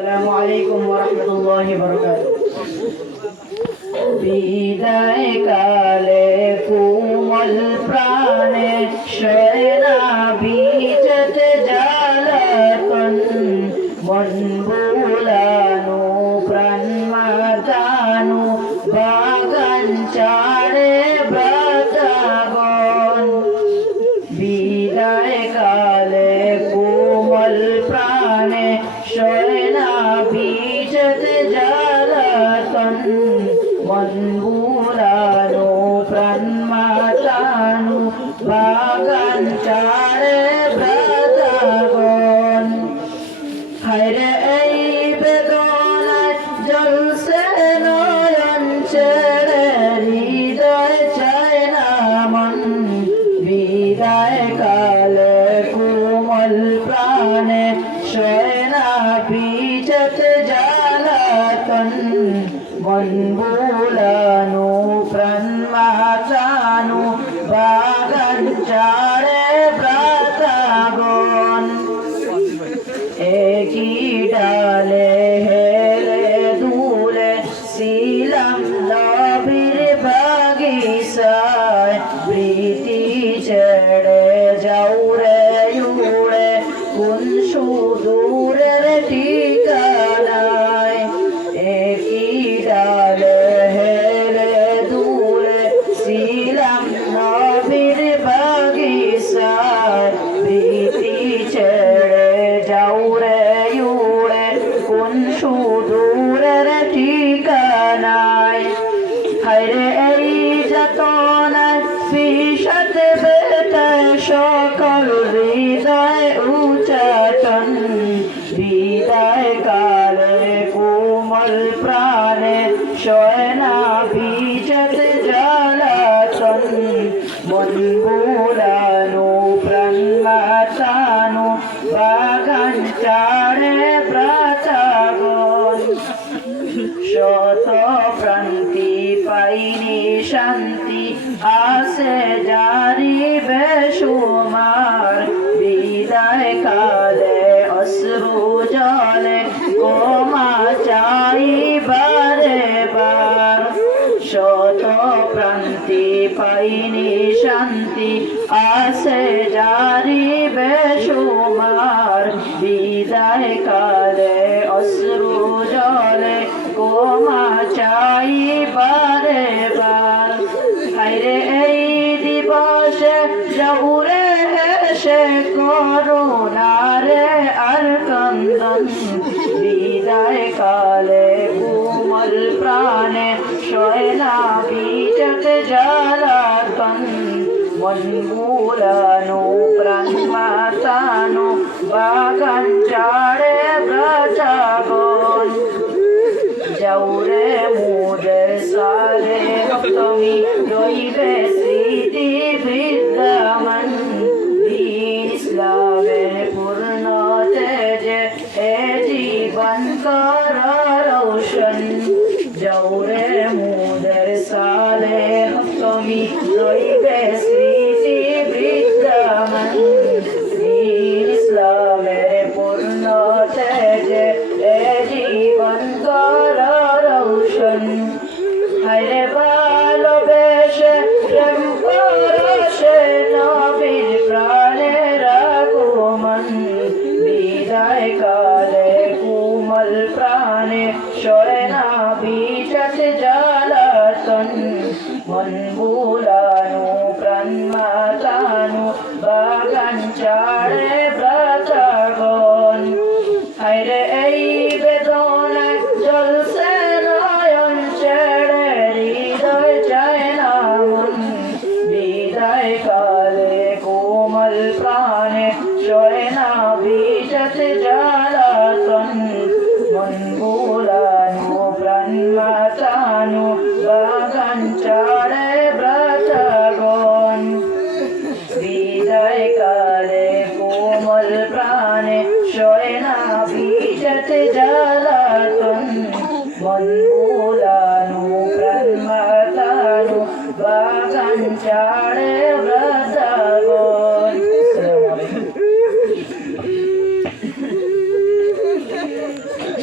আসসালামু আলাইকুম ওয়া রাহমাতুল্লাহি ওয়া বারাকাতুহু। বিদায় কালে কোমল প্রাণে শয়না বিচতে জ্বালাতন, মন বুলানো প্রাণ মাতানো বাগান চাড়ে ব্রতগণ। বিদায় কালে কোমল প্রাণে শয়না বিচতে জ্বালাতন, মন বুলানো প্রাণ মাতানো বাগান চাড়ে ব্রতগণ। হায়রে এই বেদনায় জ্বলছে নয়ন ছেড়ে, হৃদয় চায় না মন। বিদায় কালে কোমল প্রাণে শয়না বিচতে জ্বালাতন, মন বুলানো প্রাণ মাতানো বাগান চাড়ে ব্রতগণ। একই ডালে হেলে দুলে ছিলাম নবীর বাগিচায়, প্রীতি ছেড়ে যাও রে উড়ে কোন সুদূরের ঠিকানায়। একই ডালে হেলে দুলে ছিলাম নবীর বাগিচায়, প্রীতি ছেড়ে যাও রে উড়ে কোন সুদূরের ঠিকানায়। হায়রে এই যাতনায় বিষাদ বেতায় সকল হৃদয় উচাটন। বিদায় কালে কোমল প্রাণে শয়না বিচতে জ্বালাতন, মন বুলানো প্রাণ মাতানো বাগান চাড়ে ব্রতগণ। শত প্রান্তি পাইনি শান্তি আসে জারি বেশুমার, বিদায় কালে অশ্রু জলে ক্ষমা চাই বারে বার। শত প্রান্তি পাইনি শান্তি আসে জারি বেশুমার, বিদায় কালে অশ্রু জলে ক্ষমা চাই বারে বার। হায়রে এই দিবসে যাউরে এসে করুণারে আর কন্দন। বিদায় কালে কোমল প্রাণে শয়না বিচতে জ্বালাতন, মন বুলানো প্রাণ মাতানো বাগান চাড়ে ব্রতগণ। যাওরে মোদের সারে তুমি রইবে স্মৃতি বিদ্যমান, দীন ইসলামের পূর্ণ তেজে এ জীবন কর রৌশন। যাওরে মোদের সালে তুমি রইবে স্মৃতি বিদ্যমান, দীন ইসলামের পূর্ণ তেজে এ জীবন কর রৌশন। হায়রে ভালোবেসে প্রেম পরশে নবীর প্রাণের আগমন। বিদায় কালে কোমল প্রাণে শয়না বিচতে জ্বালাতন, মন বুলানো প্রাণ মাতানো বাগান চাড়ে ব্রতগণ। হায়রে এই